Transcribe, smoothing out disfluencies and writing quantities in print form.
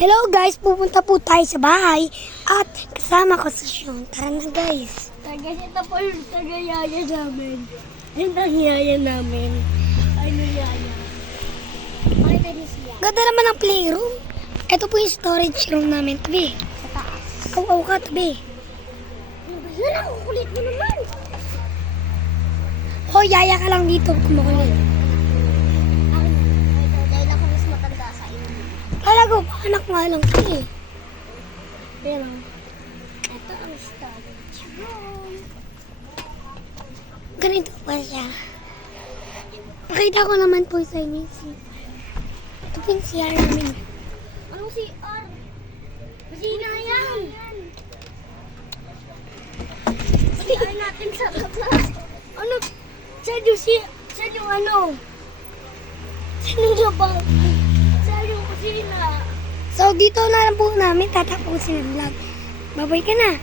Hello guys, pupunta po tayo sa bahay at kasama ko si Sean. Tara na guys. Guys, ito po yung tagayaya namin. Yung nagyaya namin. Ano yaya? Makita niyo siya. Ganda naman ang playroom. Ito po yung storage room namin. Tabi. Sa taas. Aw-aw ka, tabi. Yun ang kulit mo naman. Oh, yaya ka lang dito. Kumukulit. Akin, dahil ako mas matanda sa inyo. Talaga, anak nga lang ko eh. Pero, ito ang storage room. Ganito pa siya. Pakita ko naman po sa inyo. Ito po yung CR namin. Anong CR? Masina yan. CR natin sa baba. Ano? Saan yung ano? Saan yung labas? Saan yung kusina? So, dito na lang po namin tatapusin ang vlog. Babay ka na.